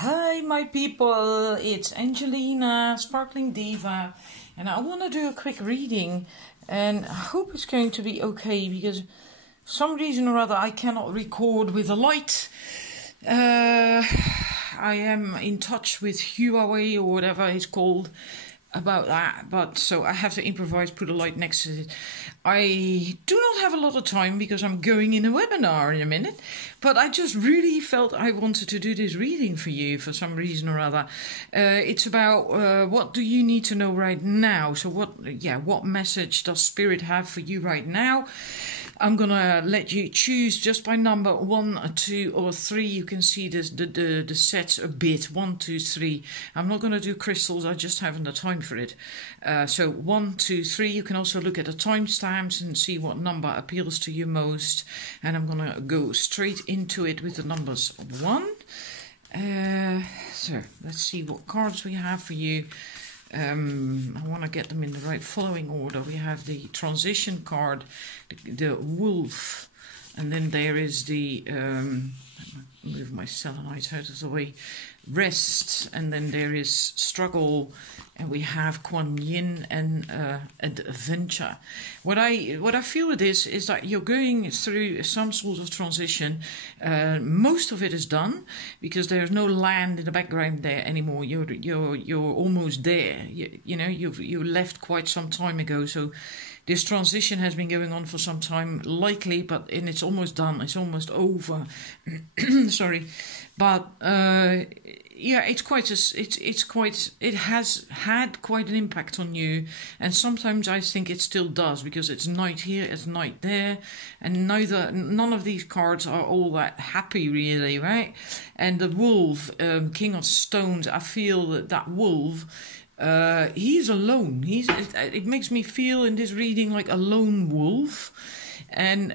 Hi my people, it's Angelina, Sparkling Diva, and I want to do a quick reading, and I hope it's going to be okay because for some reason or other I cannot record with a light. I am in touch with Huawei or whatever it's called about that, but so I have to improvise, put a light next to it. I do not have a lot of time because I'm going in a webinar in a minute, but I just really felt I wanted to do this reading for you for some reason or other. It's about what do you need to know right now. So what message does Spirit have for you right now? I'm gonna let you choose just by number 1, 2, or 3. You can see this, the sets a bit. 1, 2, 3. I'm not gonna do crystals. I just haven't the time for it. So 1, 2, 3. You can also look at the timestamps and see what number appeals to you most. And I'm gonna go straight into it with the numbers 1. So let's see what cards we have for you. I want to get them in the right following order. We have the transition card, the wolf, and then there is the move my selenite out of the way, rest, and then there is struggle, and we have Kuan Yin and adventure. What I feel it is that you're going through some sort of transition. Most of it is done because there's no land in the background there anymore. You're almost there. You know you left quite some time ago. So this transition has been going on for some time, likely, and it's almost done. It's almost over. Sorry, but yeah, it has had quite an impact on you, and sometimes I think it still does because it's night here, it's night there, and none of these cards are all that happy, really, right? And the wolf, King of Stones, I feel that wolf. He's alone. It makes me feel in this reading like a lone wolf, and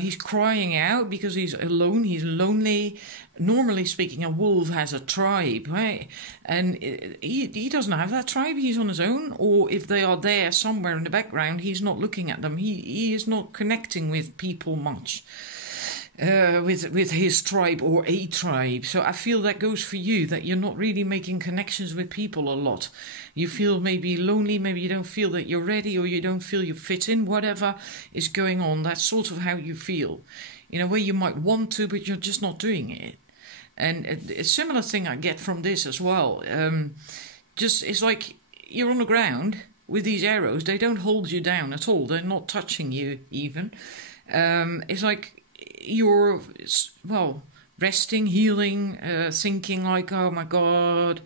he's crying out because he's alone. He's lonely. Normally speaking, a wolf has a tribe, right? And he doesn't have that tribe. He's on his own, or if they are there somewhere in the background, he's not looking at them. He is not connecting with people much. With his tribe or a tribe. So I feel that goes for you, that you're not really making connections with people a lot. You feel maybe lonely, maybe you don't feel that you're ready, or you don't feel you fit in, whatever is going on. That's sort of how you feel. In a way you might want to, but you're just not doing it. And a similar thing I get from this as well. It's like you're on the ground with these arrows. They don't hold you down at all. They're not touching you even. It's like you're, resting, healing, thinking like, oh my God,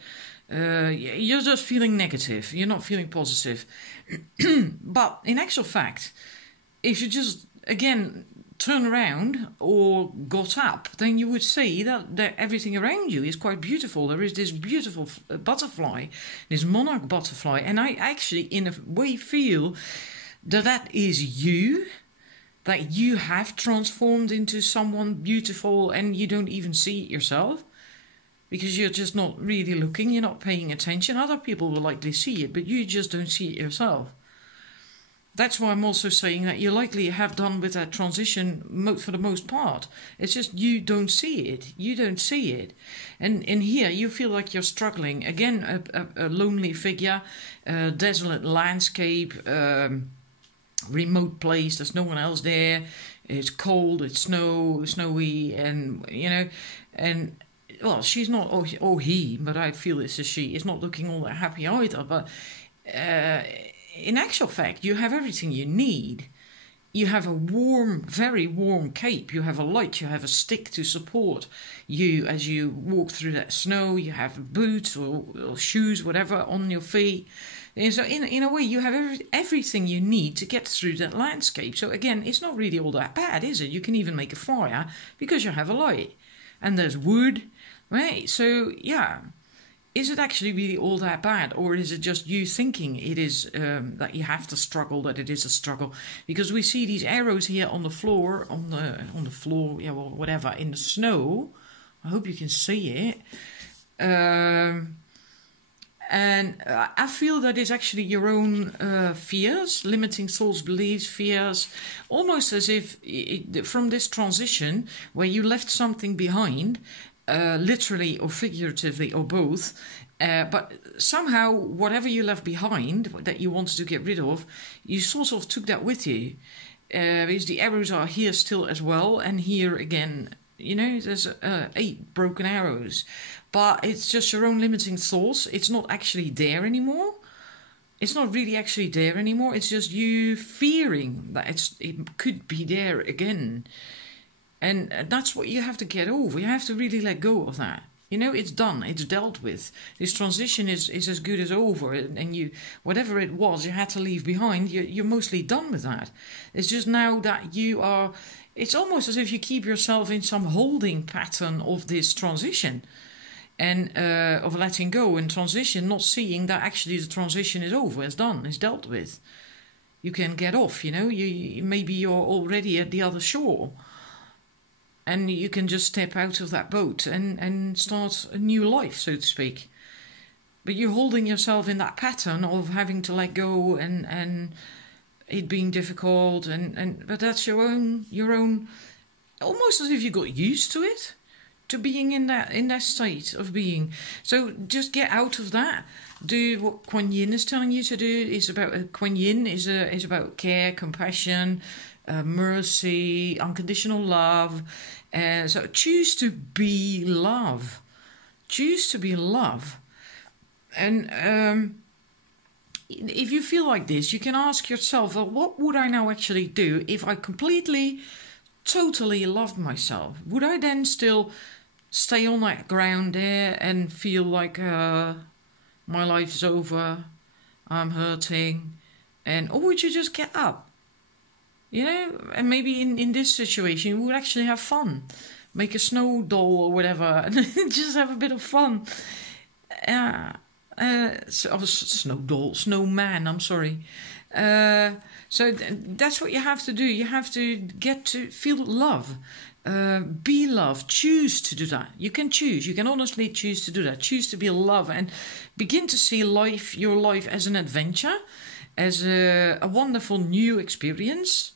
you're just feeling negative. You're not feeling positive. But in actual fact, if you just, again, turn around or got up, then you would see that everything around you is quite beautiful. There is this beautiful butterfly, this monarch butterfly, and I actually, in a way, feel that is you. That you have transformed into someone beautiful and you don't even see it yourself because you're just not really looking, you're not paying attention. Other people will likely see it, but you just don't see it yourself. That's why I'm also saying that you likely have done with that transition for the most part. It's just you don't see it. You don't see it. And in here, you feel like you're struggling. Again, a lonely figure, a desolate landscape, remote place, there's no one else there, it's cold, it's snowy, and well, she's not, or he, but I feel it's a she, is not looking all that happy either. But in actual fact, you have everything you need. You have a warm, very warm cape, you have a light, you have a stick to support you as you walk through that snow, you have boots or shoes, whatever, on your feet. And so in a way, you have everything you need to get through that landscape. So again, it's not really all that bad, is it? You can even make a fire because you have a light. And there's wood, right? So, yeah. Is it actually really all that bad? Or is it just you thinking it is that you have to struggle, that it is a struggle? Because we see these arrows here on the floor, on the floor, yeah, well, whatever, in the snow. I hope you can see it. And I feel that is actually your own fears, limiting thoughts, beliefs, fears, almost as if from this transition where you left something behind literally or figuratively or both. But somehow, whatever you left behind that you wanted to get rid of, you sort of took that with you. Because the arrows are here still as well, and here again, you know, there's 8 broken arrows. But it's just your own limiting thoughts. It's not actually there anymore. It's not really actually there anymore. It's just you fearing that it could be there again. And that's what you have to get over. You have to really let go of that. You know, it's done. It's dealt with. This transition is as good as over. And you, whatever it was you had to leave behind, you're mostly done with that. It's just now that you are... It's almost as if you keep yourself in some holding pattern of this transition. And of letting go and transition, not seeing that actually the transition is over, it's done, it's dealt with. You can get off, you know. Maybe you're already at the other shore. And you can just step out of that boat and start a new life, so to speak. But you're holding yourself in that pattern of having to let go and it being difficult. But that's your own, almost as if you got used to it, to being in that state of being. So just get out of that. Do what Kuan Yin is telling you to do. Kuan Yin is about care, compassion, mercy, unconditional love. So choose to be love. Choose to be love. And if you feel like this, you can ask yourself, well, what would I now actually do if I completely, totally loved myself? Would I then still stay on that ground there and feel like my life is over, I'm hurting, or would you just get up? You know, and maybe in this situation you would actually have fun. Make a snow doll or whatever and just have a bit of fun. Snowman, I'm sorry. So that's what you have to do. You have to get to feel love. Be love. Choose to do that. You can choose. You can honestly choose to do that. Choose to be love and begin to see your life as an adventure, as a wonderful new experience.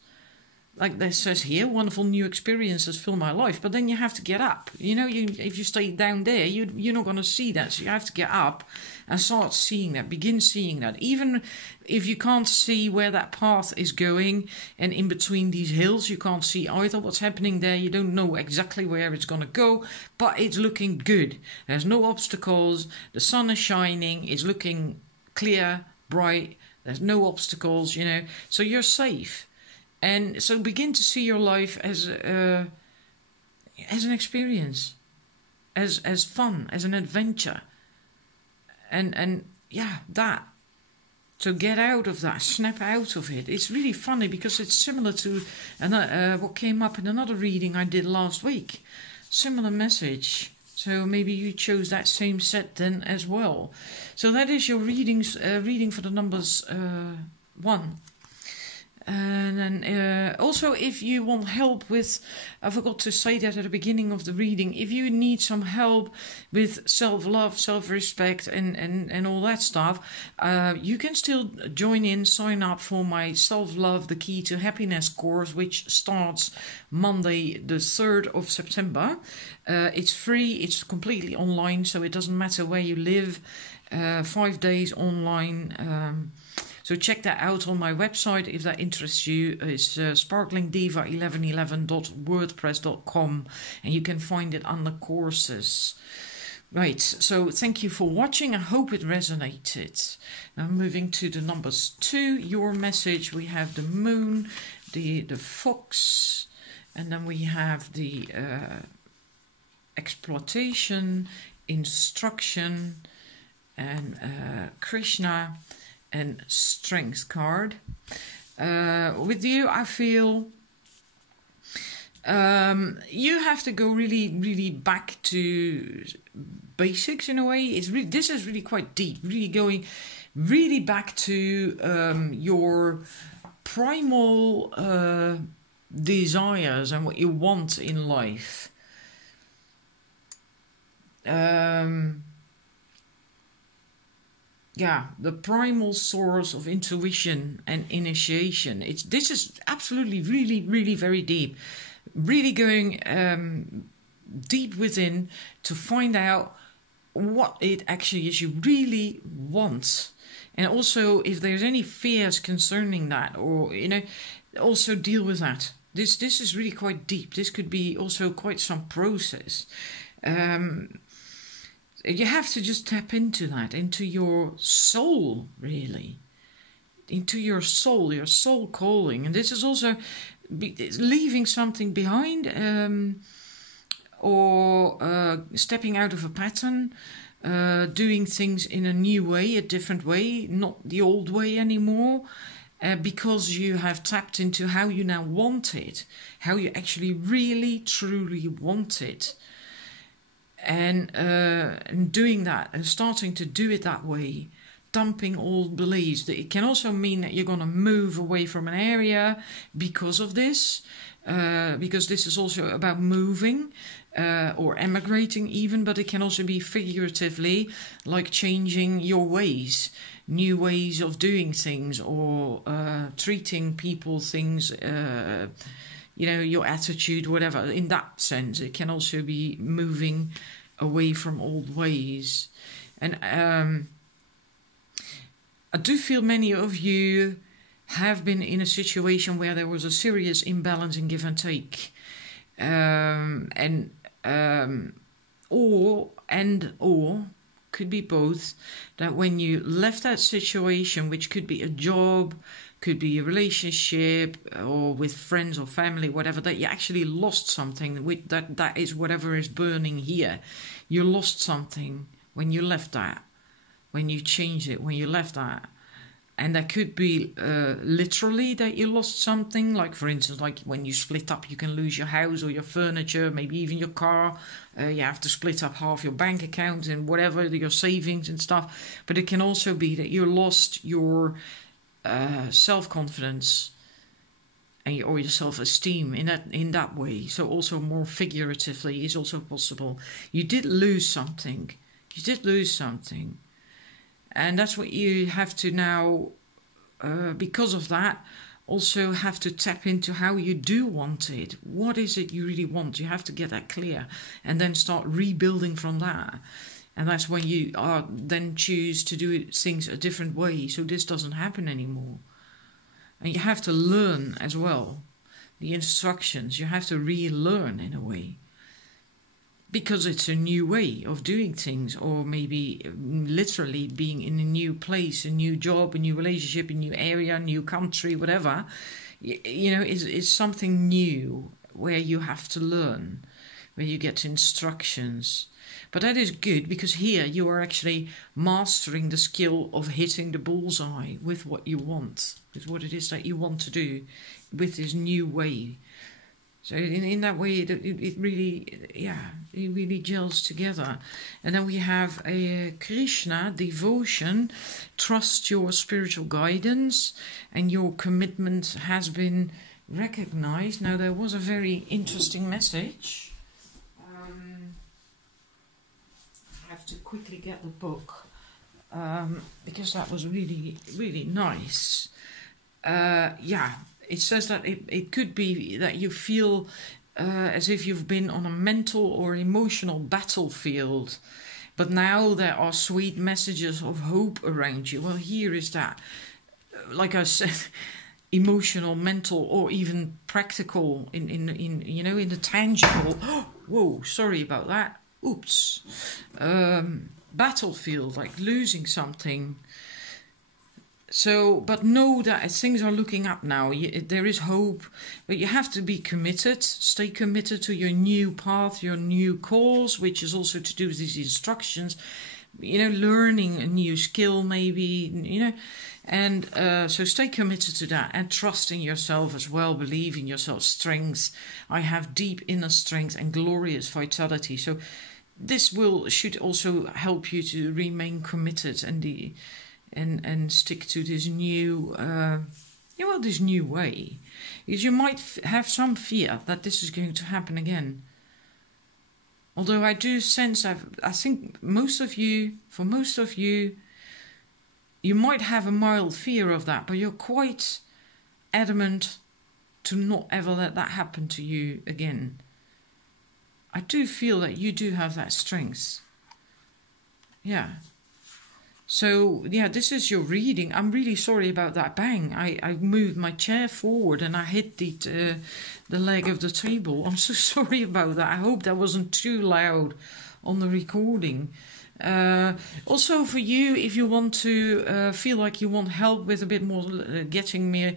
Like this says here, wonderful new experiences fill my life. But then you have to get up. You know, if you stay down there, you're not going to see that. So you have to get up and start seeing that. Begin seeing that. Even if you can't see where that path is going, and in between these hills, you can't see either what's happening there. You don't know exactly where it's going to go, but it's looking good. There's no obstacles. The sun is shining. It's looking clear, bright. There's no obstacles, you know. So you're safe. And so begin to see your life as an experience, as fun, as an adventure, and yeah, that. So get out of that, snap out of it. It's really funny because it's similar to what came up in another reading I did last week. Similar message. So maybe you chose that same set then as well. So that is your reading for the numbers 1. And then also, if you want help with, I forgot to say that at the beginning of the reading, if you need some help with self-love, self-respect and all that stuff, you can still sign up for my Self-Love, the Key to Happiness course, which starts Monday the 3rd of September. It's free, it's completely online, so it doesn't matter where you live, 5 days online. So check that out on my website if that interests you. It's sparklingdiva1111.wordpress.com, and you can find it under courses. Right, so thank you for watching. I hope it resonated. Now moving to the numbers 2, your message. We have the moon, the fox, and then we have the exploitation, instruction, and Krishna. And strength card. With you, I feel you have to go really back to basics in a way. This is really quite deep. Really going really back to your primal desires and what you want in life. Yeah, the primal source of intuition and initiation. This is absolutely really very deep. Really going deep within to find out what it actually is you really want. And also, if there's any fears concerning that, or, you know, also deal with that. This is really quite deep. This could be also quite some process. You have to just tap into that, into your soul, really. Into your soul calling. And this is also leaving something behind, or stepping out of a pattern, doing things in a new way, a different way, not the old way anymore, because you have tapped into how you now want it, how you actually really, truly want it. And doing that and starting to do it that way, dumping old beliefs. It can also mean that you're going to move away from an area because of this, because this is also about moving or emigrating even, but it can also be figuratively like changing your ways, new ways of doing things, or treating people, things, you know, your attitude, whatever. In that sense, it can also be moving away from old ways. And I do feel many of you have been in a situation where there was a serious imbalance in give and take. Or could be both, that when you left that situation, which could be a job, could be a relationship, or with friends or family, whatever, that you actually lost something. That is whatever is burning here. You lost something when you left that, when you changed it, when you left that. And that could be literally that you lost something, like for instance, like when you split up, you can lose your house or your furniture, maybe even your car. You have to split up half your bank account and whatever, your savings and stuff. But it can also be that you lost your self-confidence and or your self-esteem in that way. So also more figuratively is also possible. You did lose something. You did lose something. And that's what you have to now, because of that, also have to tap into how you do want it. What is it you really want? You have to get that clear and then start rebuilding from that. And that's when you then choose to do things a different way, so this doesn't happen anymore. And you have to learn as well. The instructions, you have to relearn in a way. Because it's a new way of doing things, or maybe literally being in a new place, a new job, a new relationship, a new area, a new country, whatever, you know, is something new where you have to learn, where you get instructions. But that is good, because here you are actually mastering the skill of hitting the bullseye with what you want, with what it is that you want to do, with this new way. So in that way, it really gels together. And then we have a Krishna devotion. Trust your spiritual guidance, and your commitment has been recognized. Now, there was a very interesting message. I have to quickly get the book, because that was really, really nice. It says that it could be that you feel as if you've been on a mental or emotional battlefield, but now there are sweet messages of hope around you. Well, here is that, like I said, emotional, mental, or even practical in the tangible. Whoa, sorry about that. Oops. Battlefield, like losing something. So, but know that things are looking up now. There is hope, but you have to be committed. Stay committed to your new path, your new cause, which is also to do with these instructions. You know, learning a new skill, maybe. You know, and so stay committed to that, and trust in yourself as well. Believe in yourself. Strength. I have deep inner strength and glorious vitality. So, this should also help you to remain committed and stick to this new, this new way. Because you might have some fear that this is going to happen again. Although I do sense that I think for most of you, you might have a mild fear of that, but you're quite adamant to not ever let that happen to you again. I do feel that you do have that strength. Yeah. So, yeah, this is your reading. I'm really sorry about that bang. I moved my chair forward and I hit the leg of the table. I'm so sorry about that. I hope that wasn't too loud on the recording. Also for you, if you want to feel like you want help with a bit more getting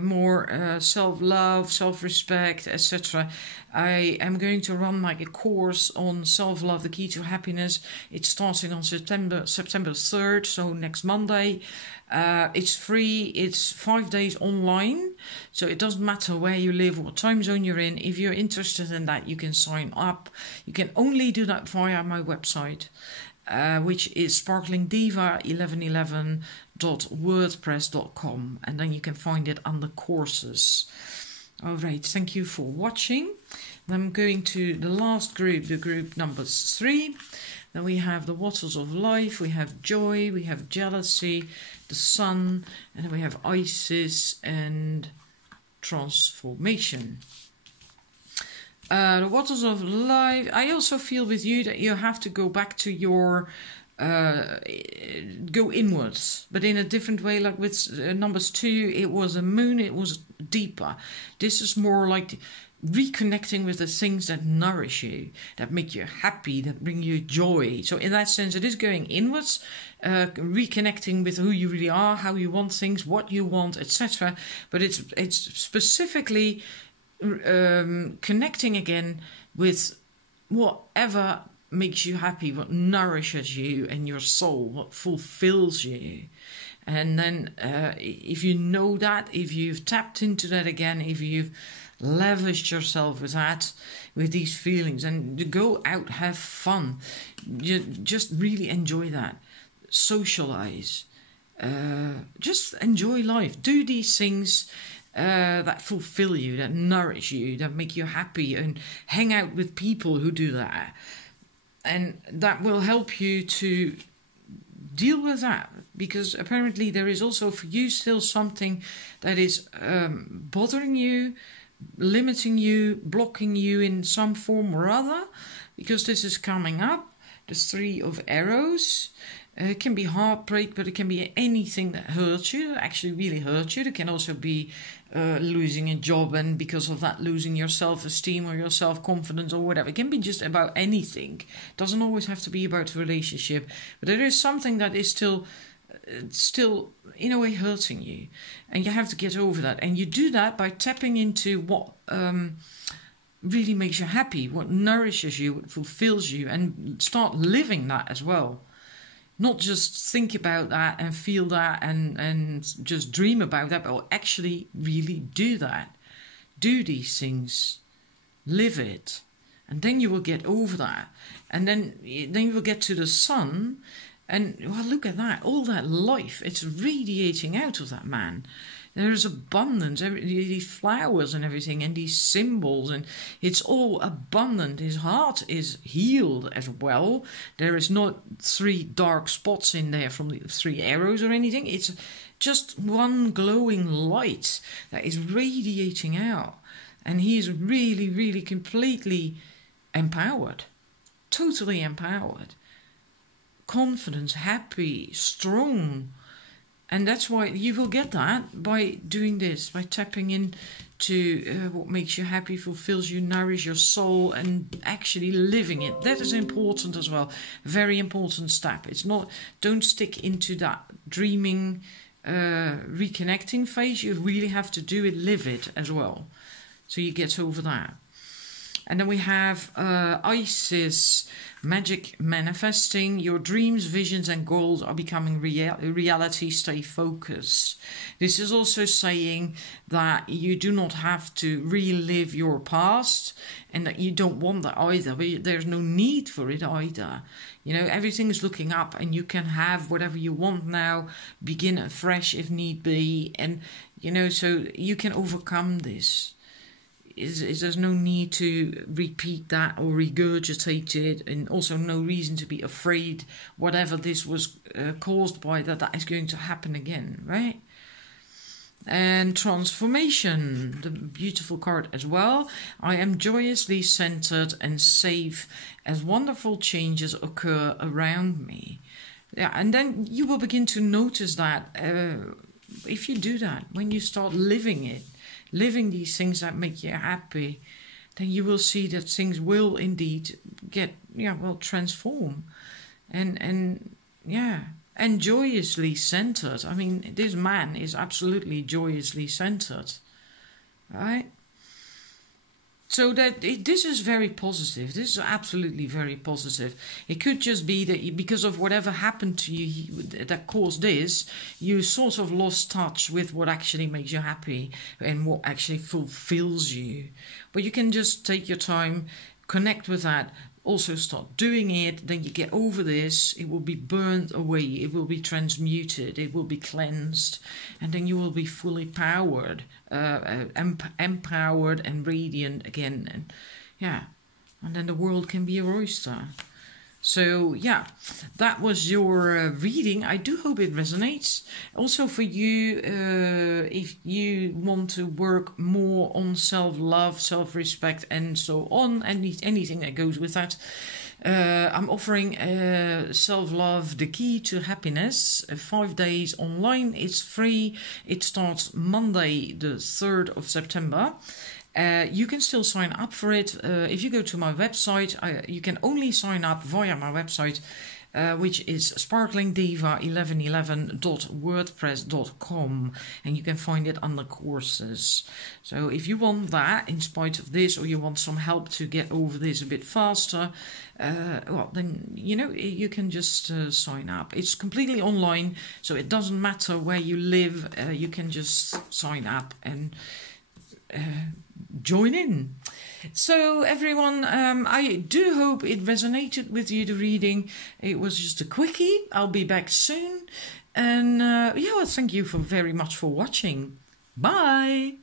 more self-love, self-respect, etc., I am going to run like a course on self-love, the key to happiness. It's starting on September 3rd, so next Monday. It's free. It's 5 days online, so it doesn't matter where you live, what time zone you're in. If you're interested in that, you can sign up. You can only do that via my website, which is sparklingdiva1111.wordpress.com, and then you can find it under courses. All right, thank you for watching. I'm going to the last group, the group number 3. Then we have the waters of life, we have joy, we have jealousy, the sun, and then we have Isis and transformation. The waters of life, I also feel with you that you have to go back to your, go inwards, but in a different way. Like with numbers 2, it was a moon, it was deeper. This is more like reconnecting with the things that nourish you, that make you happy, that bring you joy. So in that sense, it is going inwards, reconnecting with who you really are, how you want things, what you want, etc. But it's specifically connecting again with whatever makes you happy, what nourishes you and your soul, what fulfills you. And then if you know that, if you've tapped into that again, if you've lavished yourself with that, with these feelings, and go out, have fun, you just really enjoy that, socialize, just enjoy life, do these things that fulfill you, that nourish you, that make you happy, and hang out with people who do that. And that will help you to deal with that, because apparently there is also for you still something that is bothering you, limiting you, blocking you in some form or other, because this is coming up, the 3 of arrows. It can be heartbreak, but it can be anything that hurts you, that actually really hurts you. It can also be losing a job, and because of that losing your self-esteem or your self-confidence or whatever. It can be just about anything. It doesn't always have to be about a relationship, but there is something that is still in a way hurting you, and you have to get over that. And you do that by tapping into what really makes you happy, what nourishes you, what fulfills you, and start living that as well. Not just think about that and feel that and just dream about that, but actually really do that. Do these things. Live it. And then you will get over that. And then you will get to the sun. And, well, look at that. All that life, it's radiating out of that man. There is abundance, these flowers and everything, and these symbols, and it's all abundant. His heart is healed as well. There is not 3 dark spots in there from the 3 arrows or anything. It's just one glowing light that is radiating out. And he is really, really completely empowered, totally empowered, confident, happy, strong. And that's why you will get that by doing this, by tapping into what makes you happy, fulfills you, nourishes your soul, and actually living it. That is important as well. Very important step. It's not, don't stick into that dreaming, reconnecting phase. You really have to do it, live it as well. So you get over that. And then we have Isis, magic manifesting. Your dreams, visions and goals are becoming reality. Stay focused. This is also saying that you do not have to relive your past, and that you don't want that either. But there's no need for it either. You know, everything is looking up, and you can have whatever you want now, begin afresh if need be. And, you know, so you can overcome this. There's no need to repeat that or regurgitate it, and also no reason to be afraid whatever this was caused by that is going to happen again, right? And transformation, the beautiful card as well. I am joyously centered and safe as wonderful changes occur around me. Yeah, and then you will begin to notice that if you do that, when you start living it, living these things that make you happy, then you will see that things will indeed transform. And joyously centered. I mean, this man is absolutely joyously centered, right? So this is very positive. This is absolutely very positive. It could just be that because of whatever happened to you that caused this, you sort of lost touch with what actually makes you happy and what actually fulfills you. But you can just take your time, connect with that, also start doing it, then you get over this, it will be burned away, it will be transmuted, it will be cleansed, and then you will be fully powered, empowered and radiant again. And then the world can be your oyster. So yeah, that was your reading. I do hope it resonates. Also for you, if you want to work more on self-love, self-respect and so on, and anything that goes with that, I'm offering Self-Love, the Key to Happiness, 5 days online. It's free. It starts Monday, the 3rd of September. You can still sign up for it. If you go to my website, you can only sign up via my website, which is sparklingdiva1111.wordpress.com, and you can find it under courses. So if you want that in spite of this, or you want some help to get over this a bit faster, then you can just sign up. It's completely online, so it doesn't matter where you live. You can just sign up and join in. So everyone, I do hope it resonated with you, the reading. It was just a quickie. I'll be back soon, and thank you very much for watching. Bye.